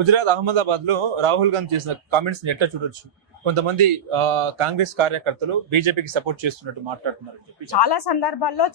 గుజరాత్ అహ్మదాబాద్ లో రాహుల్ గాంధీ చేసిన కామెంట్స్ ని ఎట్లా చూడొచ్చు? కొంతమంది కాంగ్రెస్ కార్యకర్తలు బీజేపీకి సపోర్ట్ చేస్తున్నట్టు మాట్లాడుతున్నారు. చాలా సందర్భాల్లో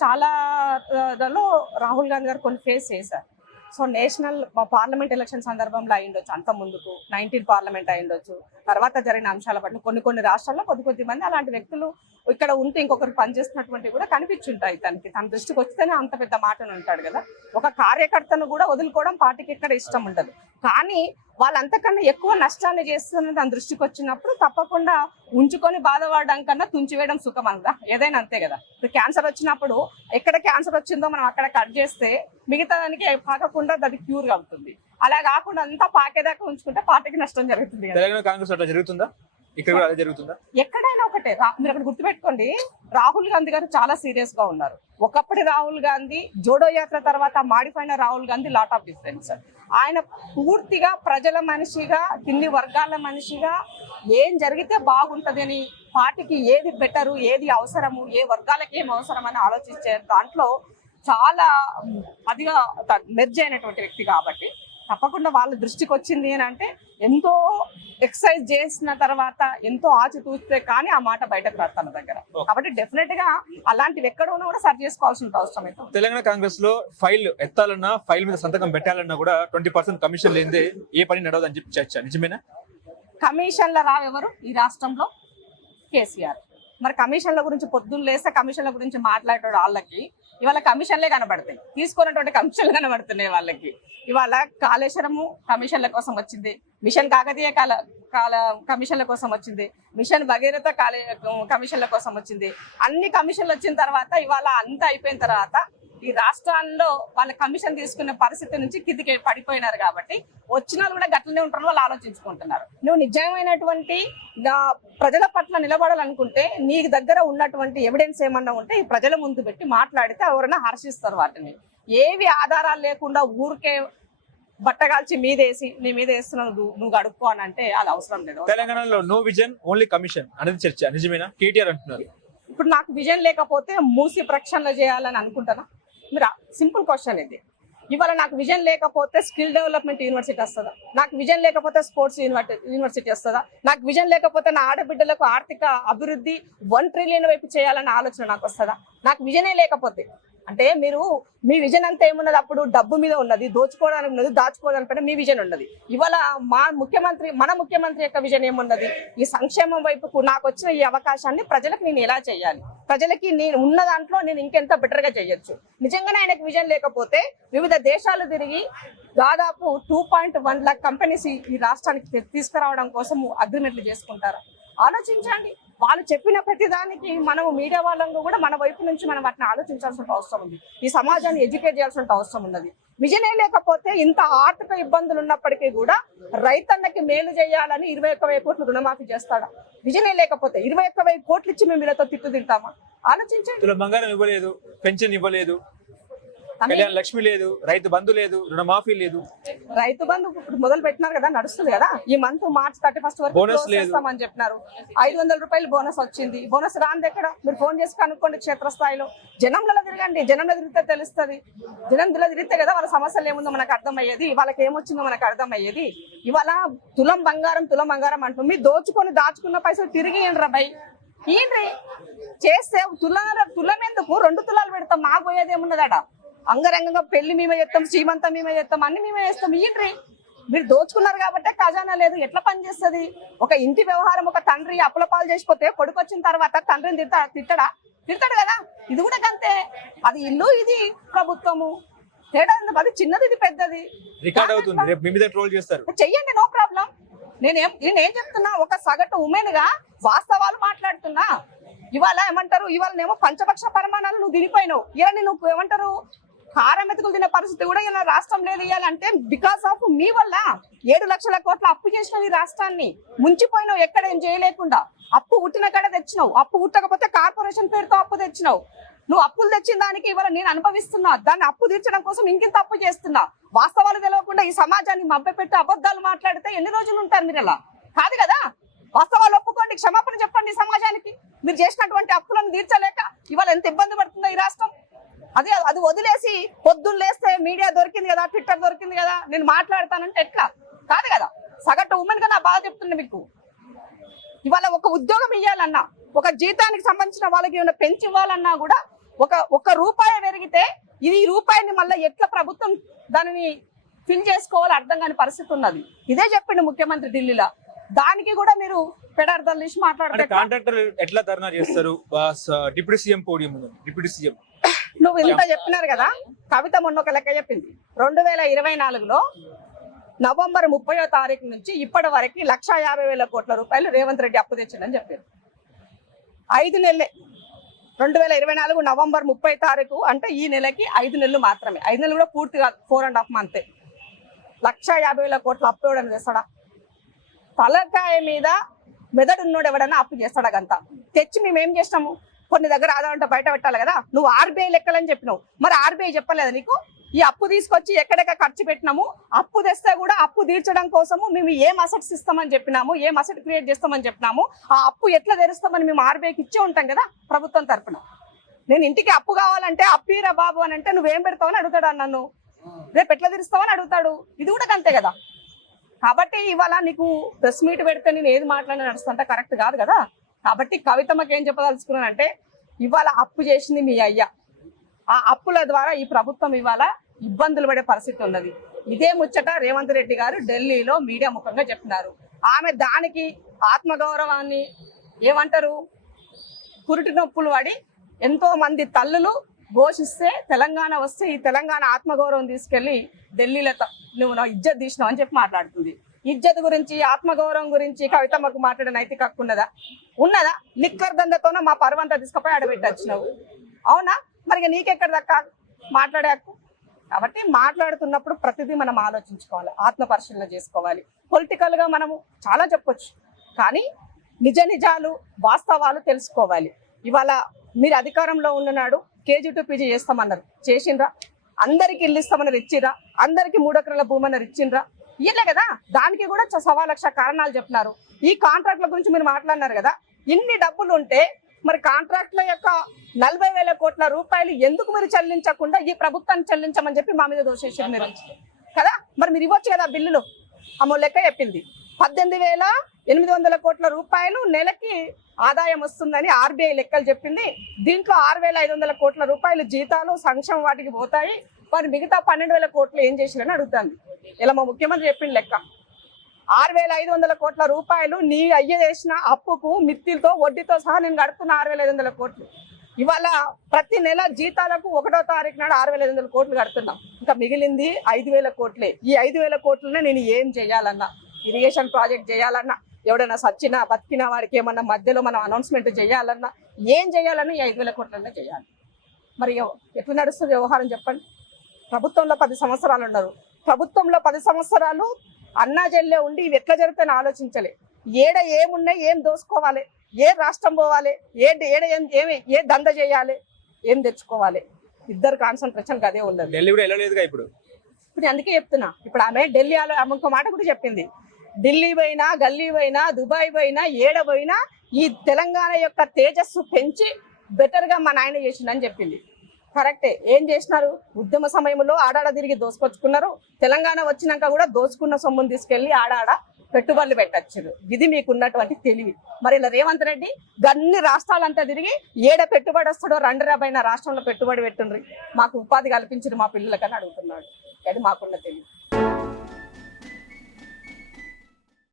రాహుల్ గాంధీ గారు కొన్ని ఫేస్ చేశారు. సో నేషనల్ పార్లమెంట్ ఎలక్షన్ సందర్భంలో అయ్యిండొచ్చు, అంత ముందుకు 19 పార్లమెంట్ అయ్యిండొచ్చు, తర్వాత జరిగిన అంశాల పట్ల కొన్ని రాష్ట్రాల్లో కొద్ది మంది అలాంటి వ్యక్తులు ఇక్కడ ఉంటే ఇంకొకరు పనిచేస్తున్నటువంటి కూడా కనిపించుంటాయి. తన దృష్టికి వస్తేనే అంత పెద్ద మాటను ఉంటాడు కదా. ఒక కార్యకర్తను కూడా వదులుకోవడం పార్టీకి ఎక్కడ ఇష్టం ఉండదు. కానీ వాళ్ళంతకన్నా ఎక్కువ నష్టాన్ని చేస్తున్న తన దృష్టికి వచ్చినప్పుడు తప్పకుండా ఉంచుకొని బాధపడడం కన్నా తుంచివేయడం సుఖం అనదా, ఏదైనా అంతే కదా. ఇప్పుడు క్యాన్సర్ వచ్చినప్పుడు ఎక్కడ క్యాన్సర్ వచ్చిందో మనం అక్కడ కట్ చేస్తే మిగతా దానికి పాకకుండా దానికి క్యూర్ అవుతుంది. అలా కాకుండా అంతా పాకేదాకా ఉంచుకుంటే పార్టీకి నష్టం జరుగుతుంది. తెలంగాణ కాంగ్రెస్ అట్లా జరుగుతుందా? ఇక్కడ కూడా అదే జరుగుతుందా? ఎక్కడైనా ఒకటే. మీరు అక్కడ గుర్తుపెట్టుకోండి, రాహుల్ గాంధీ గారు చాలా సీరియస్ గా ఉన్నారు. ఒకప్పటి రాహుల్ గాంధీ, జోడో యాత్ర తర్వాత మాడిఫై అయిన Rahul Gandhi lot of difference. ఆయన పూర్తిగా ప్రజల మనిషిగా, కింది వర్గాల మనిషిగా ఏం జరిగితే బాగుంటది అని, పార్టీకి ఏది బెటరు, ఏది అవసరము, ఏ వర్గాలకి ఏం అవసరం అని ఆలోచించే దాంట్లో చాలా అదిగా మెర్జ్ అయినటువంటి వ్యక్తి. కాబట్టి తప్పకుండా వాళ్ళ దృష్టికి వచ్చింది అని అంటే ఎంతో ఎక్సర్సైజ్ చేసిన తర్వాత ఎంతో ఆచితూస్తే కానీ ఆ మాట బయటకు రాదు తన దగ్గర. కాబట్టి డెఫినెట్ గా అలాంటివి ఎక్కడ ఉన్నా కూడా సరి చేసుకోవాల్సిన అవసరం అయితే. తెలంగాణ కాంగ్రెస్ లో ఫైల్ ఎత్తాలన్నా, ఫైల్ మీద సంతకం పెట్టాలన్నా కూడా 20% కమిషన్ లేదే ఏ పని నడవదు అని చెప్పి చర్చ నిజమేనా? కమిషన్ల రావెవరు ఈ రాష్ట్రంలో? కేసీఆర్. మరి కమిషన్ల గురించి పొద్దున్న లేస్తే కమిషన్ల గురించి మాట్లాడే వాళ్ళకి ఇవాళ కమిషన్లే కనబడతాయి, తీసుకున్నటువంటి కమిషన్లు కనబడుతున్నాయి వాళ్ళకి. ఇవాళ కాళేశ్వరము కమిషన్ల కోసం వచ్చింది, మిషన్ కాకతీయ కమిషన్ల కోసం వచ్చింది, మిషన్ భగీరథ కమిషన్ల కోసం వచ్చింది. అన్ని కమిషన్లు వచ్చిన తర్వాత ఇవాళ అంతా అయిపోయిన తర్వాత ఈ రాష్ట్రాల్లో వాళ్ళ కమిషన్ తీసుకునే పరిస్థితి నుంచి కిందికి పడిపోయినారు. కాబట్టి వచ్చిన వాళ్ళు కూడా గట్లనే ఉంటారు, వాళ్ళు ఆలోచించుకుంటున్నారు. నువ్వు నిజమైనటువంటి ప్రజల పట్ల నిలబడాలనుకుంటే నీ దగ్గర ఉన్నటువంటి ఎవిడెన్స్ ఏమన్నా ఉంటే ఈ ప్రజల ముందు పెట్టి మాట్లాడితే ఎవరైనా హర్షిస్తారు వాటిని. ఏవి ఆధారాలు లేకుండా ఊరికే బట్టగాల్చి మీదేసి నీ మీద వేస్తున్నావు నువ్వు గడుపుకో అని అంటే అది అవసరం లేదు. తెలంగాణలో నో విజన్ ఓన్లీ కమిషన్ అనేది చర్చ నిజమేనా? కేటీఆర్ అంటున్నారు. ఇప్పుడు నాకు విజన్ లేకపోతే మూసి ప్రక్షాళన చేయాలని అనుకుంటానా? మీరు సింపుల్ క్వశ్చన్ ఇది. ఇవాళ నాకు విజన్ లేకపోతే స్కిల్ డెవలప్మెంట్ యూనివర్సిటీ వస్తుందా? నాకు విజన్ లేకపోతే స్పోర్ట్స్ యూనివర్సిటీ వస్తుందా? నాకు విజన్ లేకపోతే నా ఆడబిడ్డలకు ఆర్థిక అభివృద్ధి 1 ట్రిలియన్ వైపు చేయాలన్న ఆలోచన నాకు వస్తుందా? నాకు విజనే లేకపోతే అంటే మీరు మీ విజన్ అంతా ఏమున్నది? అప్పుడు డబ్బు మీద ఉన్నది, దోచుకోవడానికి ఉన్నది, దాచుకోవడానికి మీ విజన్ ఉన్నది. ఇవాళ మన ముఖ్యమంత్రి యొక్క విజన్ ఏమున్నది? ఈ సంక్షేమం వైపుకు నాకు వచ్చిన ఈ అవకాశాన్ని ప్రజలకు నేను ఎలా చేయాలి, ప్రజలకి నేను ఉన్న దాంట్లో నేను ఇంకెంత బెటర్ గా చేయొచ్చు. నిజంగానే ఆయనకు విజన్ లేకపోతే వివిధ దేశాలు తిరిగి దాదాపు 2.1 lakh కంపెనీస్ ఈ రాష్ట్రానికి తీసుకురావడం కోసం అగ్రిమెంట్లు చేసుకుంటారు. ఆలోచించండి. వాళ్ళు చెప్పిన ప్రతిదానికి మనము మీడియా వాళ్ళంగా కూడా మన వైపు నుంచి మనం వాటిని ఆలోచించాల్సిన అవసరం ఉంది. ఈ సమాజాన్ని ఎడ్యుకేట్ చేయాల్సిన అవసరం ఉన్నది. విజనే లేకపోతే ఇంత ఆర్థిక ఇబ్బందులు ఉన్నప్పటికీ కూడా రైతన్నకి మేలు చేయాలని 21,000 కోట్లు రుణమాఫీ చేస్తాడా? విజనే లేకపోతే 21,000 కోట్లు ఇచ్చి మేము వీళ్ళతో తింటామా? ఆలోచించండి. బంగారం ఇవ్వలేదు, పెన్షన్ ఇవ్వలేదు, కళ్యాణ లక్ష్మి లేదు, రైతు బంధు లేదు, రుణమాఫీ లేదు. రైతు బంధు ఇప్పుడు మొదలు పెట్టినారు కదా, నడుస్తుంది కదా. ఈ మంత్ మార్చ్ 31 వరకు బోనస్ చేస్తామని చెప్పినారు. 500 రూపాయలు బోనస్ వచ్చింది. బోనస్ రాంది ఎక్కడ? మీరు ఫోన్ చేసి కనుక్కోండి. క్షేత్రస్థాయిలో జనంలో తిరగండి. జనంలో తిరిగితే తెలుస్తుంది. జనంలో తిరిగితే కదా వాళ్ళ సమస్యలు ఏముందో మనకు అర్థమయ్యేది, వాళ్ళకి ఏమొచ్చిందో మనకు అర్థమయ్యేది. ఇవాళ తులం బంగారం అంటూ మీరు దాచుకున్న పైసలు తిరిగి బై ఏంటి చేస్తే తులం ఎందుకు 2 తులాలు పెడతాం? మాకు పోయేది ఏమున్నదట? అంగరంగంగా పెళ్లి మేమే చేస్తాం, శ్రీమంతం మేమే చేస్తాం, అన్ని మేమే చేస్తాం. ఏంటి మీరు దోచుకున్నారు కాబట్టి ఖజానా లేదు. ఎట్లా పనిచేస్తుంది? ఒక ఇంటి వ్యవహారం ఒక తండ్రి అప్పుల పాలు చేసిపోతే కొడుకు వచ్చిన తర్వాత తండ్రిని తిడతాడు కదా. ఇది కూడా అంతే. అది ఇల్లు, ఇది ప్రభుత్వము. తేడా అది చిన్నది, ఇది పెద్దది. రికార్డ్ అవుతుంది, రేపు మీ మీద ట్రోల్ చేస్తారు. చెయ్యండి, నో ప్రాబ్లం. నేనేం చెప్తున్నా, ఒక సగటు ఉమెన్ గా వాస్తవాలు మాట్లాడుతున్నా. ఇవాళ ఏమంటారు, ఇవాళనేమో పంచపక్ష పరిమాణాలు నువ్వు దిగిపోయినావు. ఇవన్నీ నువ్వు ఏమంటారు, కారం మెతుకులు తినే పరిస్థితి కూడా ఇలా రాష్ట్రం లేదు. ఇవ్వాలంటే బికాస్ ఆఫ్ మీ వల్ల 7 లక్షల కోట్ల అప్పు చేసినావు. ఈ రాష్ట్రాన్ని ముంచిపోయినావు, ఎక్కడ ఏం చేయలేకుండా. అప్పు ఉట్టిన కాడ తెచ్చినావు, అప్పు ఉట్టకపోతే కార్పొరేషన్ పేరుతో అప్పు తెచ్చినావు. నువ్వు అప్పులు తెచ్చిన దానికి ఇవాళ నేను అనుభవిస్తున్నా. దాన్ని అప్పు తీర్చడం కోసం ఇంకింత అప్పు చేస్తున్నా. వాస్తవాలు తెలియకుండా ఈ సమాజాన్ని మభ్యపెట్టి అబద్ధాలు మాట్లాడితే ఎన్ని రోజులు ఉంటారు మీరు? ఇలా కాదు కదా. వాస్తవాలు ఒప్పుకోండి, క్షమాపణ చెప్పండి సమాజానికి. మీరు చేసినటువంటి అప్పులను తీర్చలేక ఇవాళ ఎంత ఇబ్బంది పడుతుందో ఈ రాష్ట్రం. అది వదిలేసి పొద్దున్న లేస్తే మీడియా దొరికింది కదా, ట్విట్టర్ దొరికింది కదా, నేను మాట్లాడతానంటే ఎట్లా? కాదు కదా, సగటు ఉమెన్ గా నా బాధ చెప్తున్నా మీకు. ఇవాళ ఒక ఉద్యోగం ఇవ్వాలన్నా, ఒక జీతానికి సంబంధించిన వాళ్ళకి ఏమైనా పెంచి ఇవ్వాలన్నా కూడా ఒక రూపాయి పెరిగితే ఈ రూపాయిని మళ్ళీ ఎట్లా ప్రభుత్వం దానిని ఫిల్ చేసుకోవాలో అర్థం కాని పరిస్థితి ఉన్నది. ఇదే చెప్పిండు ముఖ్యమంత్రి ఢిల్లీలో. దానికి కూడా మీరు పెడార్థాలు తీసి మాట్లాడితే కాంట్రాక్టర్ ఎట్లా ధర్నా చేస్తారు? Deputy CM podium deputy CM నువ్వు ఇంత చెప్పినారు కదా, కవిత మొన్న ఒక లెక్క చెప్పింది. 2024లో నవంబర్ 30వ తారీఖు నుంచి ఇప్పటి వరకు 1,50,000 కోట్ల రూపాయలు రేవంత్ రెడ్డి అప్పు తెచ్చిందని చెప్పారు. 5 నెలలే, 2024 నవంబర్ 30 తారీఖు అంటే ఈ నెలకి 5 నెలలు మాత్రమే. 5 నెలలు కూడా పూర్తి కాదు, 4.5 మంత్. 1,50,000 కోట్ల అప్పు ఎవడని చేస్తాడా? తలకాయ మీద మెదడున్నోడు ఎవడన్నా అప్పు చేస్తాడా? గంతా తెచ్చి మేమేం చేస్తాము? కొన్ని దగ్గర ఆధారం బయట పెట్టాలి కదా. నువ్వు ఆర్బీఐ లెక్కలని చెప్పినావు, మరి ఆర్బీఐ చెప్పలేదా నీకు? ఈ అప్పు తీసుకొచ్చి ఎక్కడెక్కడ ఖర్చు పెట్టినాము, అప్పు తెస్తే కూడా అప్పు తీర్చడం కోసము మేము ఏం అసెట్స్ ఇస్తామని చెప్పినాము, ఏం అసెట్ క్రియేట్ చేస్తామని చెప్పినాము, ఆ అప్పు ఎట్లా తెరుస్తామని మేము ఆర్బీఐకి ఇచ్చే ఉంటాం కదా ప్రభుత్వం తరఫున. నేను ఇంటికి అప్పు కావాలంటే అప్పీరా బాబు అని అంటే నువ్వేం పెడతావని అడుగుతాడు నన్ను, రేపు ఎట్లా తెరుస్తావని అడుగుతాడు. ఇది కూడా అంతే కదా. కాబట్టి ఇవాళ నీకు ప్రెస్ మీట్ పెడితే నేను ఏది మాట్లాడినా నడుస్తుంటే కరెక్ట్ కాదు కదా. కాబట్టి కవితమ్మకి ఏం చెప్పదలుచుకున్నానంటే, ఇవాళ అప్పు చేసింది మీ అయ్యా, ఆ అప్పుల ద్వారా ఈ ప్రభుత్వం ఇవాళ ఇబ్బందులు పడే పరిస్థితి ఉన్నది. ఇదే ముచ్చట రేవంత్ రెడ్డి గారు ఢిల్లీలో మీడియా ముఖంగా చెప్పినారు. ఆమె దానికి ఆత్మగౌరవాన్ని ఏమంటారు, పురిటి నొప్పులు పడి ఎంతో మంది తల్లులు ఘోషిస్తే తెలంగాణ వస్తే ఈ తెలంగాణ ఆత్మగౌరవం తీసుకెళ్లి ఢిల్లీలో నువ్వు నా ఇజ్జత్ తీసినావు అని చెప్పి మాట్లాడుతుంది. ఇజ్జత్ గురించి, ఆత్మగౌరవం గురించి కవితమ్మకు మాట్లాడే నైతిక హక్కు ఉన్నదా? లిక్కర్ దందతోనే మా పరువంతా తీసుకుపోయి ఆడబెట్టొచ్చినావు, అవునా? మరి నీకెక్కడ దక్కా మాట్లాడే హక్కు? కాబట్టి మాట్లాడుతున్నప్పుడు ప్రతిదీ మనం ఆలోచించుకోవాలి, ఆత్మ పరిశీలన చేసుకోవాలి. పొలిటికల్ గా మనము చాలా చెప్పొచ్చు, కానీ నిజ నిజాలు వాస్తవాలు తెలుసుకోవాలి. ఇవాళ మీరు అధికారంలో ఉన్ననాడు కేజీ టు పీజీ చేస్తామన్నారు, చేసిండ్రా? అందరికి ఇల్లు ఇస్తామన్నారు, ఇచ్చిరా? అందరికి 3 ఎకరాల భూమి అన్నారు, ఇచ్చిండ్రా? ఇయ్యలే కదా. దానికి కూడా 1,00,000 కారణాలు చెప్పినారు. ఈ కాంట్రాక్ట్ల గురించి మీరు మాట్లాడినారు కదా, ఇన్ని డబ్బులు ఉంటే మరి కాంట్రాక్ట్ల యొక్క 40,000 కోట్ల రూపాయలు ఎందుకు మీరు చెల్లించకుండా ఈ ప్రభుత్వాన్ని చెల్లించమని చెప్పి మా మీద దోషేసారు మీరు కదా. మరి మీరు ఇవ్వచ్చు కదా బిల్లులు. అమ్మో లెక్క చెప్పింది 18,800 కోట్ల రూపాయలు నెలకి ఆదాయం వస్తుందని ఆర్బీఐ లెక్కలు చెప్పింది. దీంట్లో 6,500 కోట్ల రూపాయలు జీతాలు సంక్షేమ వాటికి పోతాయి. మరి మిగతా 12,000 కోట్లు ఏం చేసిరని అడుగుతుంది. ఇలా మా ముఖ్యమంత్రి చెప్పింది లెక్క. 6,500 కోట్ల రూపాయలు నీ అయ్య చేసిన అప్పుకు మిత్తిలతో వడ్డీతో సహా నేను కడుతున్న 6,500 కోట్లు. ఇవాళ ప్రతి నెల జీతాలకు 1వ తారీఖు నాడు 6,500 కోట్లు కడుతున్నాం. ఇంకా మిగిలింది 5,000 కోట్లే. ఈ 5,000 కోట్లనే నేను ఏం చేయాలన్నా, ఇరిగేషన్ ప్రాజెక్ట్ చేయాలన్నా, ఎవడైనా సచ్చినా బతికినా వాడికి ఏమన్నా మధ్యలో మనం అనౌన్స్మెంట్ చేయాలన్నా, ఏం చేయాలన్నా ఈ 5,000 కోట్లనే చేయాలి. మరి ఎట్లా నడుస్తుంది వ్యవహారం చెప్పండి? ప్రభుత్వంలో 10 సంవత్సరాలు ఉన్నారు. ప్రభుత్వంలో 10 సంవత్సరాలు అన్నా జల్లే ఉండి ఇవి ఎట్లా జరుగుతాయని ఆలోచించలే. ఏడ ఏమున్నాయి, ఏం దోసుకోవాలి, ఏ రాష్ట్రం పోవాలి, ఏ దంద చేయాలి, ఏం తెచ్చుకోవాలి, ఇద్దరు కాన్సన్ట్రేషన్ అదే ఉండదు. ఢిల్లీ కూడా వెళ్ళలేదుగా ఇప్పుడు అందుకే చెప్తున్నా. ఇప్పుడు ఆమె ఢిల్లీ ఆమె ఇంకో మాట కూడా చెప్పింది, ఢిల్లీ పోయినా, గల్లీ పోయినా, దుబాయ్ పోయినా, ఏడ పోయినా ఈ తెలంగాణ యొక్క తేజస్సు పెంచి బెటర్ గా మా నాయన చేసిందని చెప్పింది. కరెక్టే. ఏం చేసినారు? ఉద్యమ సమయంలో ఆడాడ తిరిగి దోసుకొచ్చుకున్నారు. తెలంగాణ వచ్చినాక కూడా దోసుకున్న సొమ్మును తీసుకెళ్లి ఆడాడ పెట్టుబడులు పెట్టచ్చు. ఇది మీకున్నటువంటి తెలివి. మరి ఇలా రేవంత్ రెడ్డి అన్ని రాష్ట్రాలంతా తిరిగి ఏడ పెట్టుబడి వస్తాడో 2 రాష్ట్రంలో పెట్టుబడి పెట్టుండ్రి, మాకు ఉపాధి కల్పించారు మా పిల్లలకని అడుగుతున్నాడు. అది మాకున్న తెలివి.